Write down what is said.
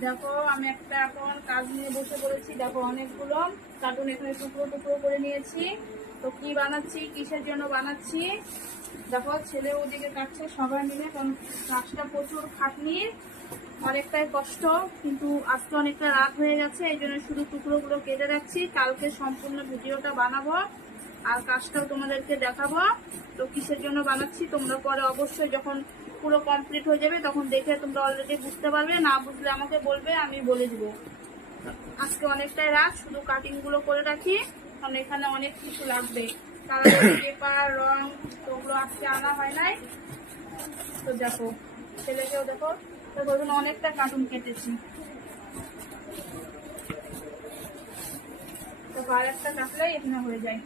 দেখো আমি একটা এখন কাজ নিয়ে বসে পড়েছি। দেখো অনেকগুলো কার্টুন এখানে টুকরো টুকরো করে নিয়েছি। তো কি বানাচ্ছি, কিসের জন্য বানাচ্ছি দেখো। ছেলে ওদিকে কাটছে সবাই মিলে, কারণ কাজটা প্রচুর খাটনি, অনেকটাই কষ্ট, কিন্তু আজকে অনেকটা রাত হয়ে গেছে, এই জন্য শুধু টুকরোগুলো কেটে রাখছি। কালকে সম্পূর্ণ ভিডিওটা বানাবো আর কাজটাও তোমাদেরকে দেখাবো। তো কিসের জন্য বানাচ্ছি তোমরা পরে অবশ্যই যখন পুরো কমপ্লিট হয়ে যাবে তখন দেখে তোমরা অলরেডি বুঝতে পারবে, না বুঝলে আমাকে বলবে, আমি বলে দিব। আজকে অনেকটাই রাত, শুধু কাটিং গুলো করে রাখি, কারণ এখানে অনেক কিছু লাগবে, কালার পেপার রং, তো ওগুলো আজকে আনা হয় নাই। তো দেখো ছেলেকেও দেখো, তো ধরুন অনেকটা কার্টুন কেটেছি। তো আর একটা কাটলেই এখানে হয়ে যায়।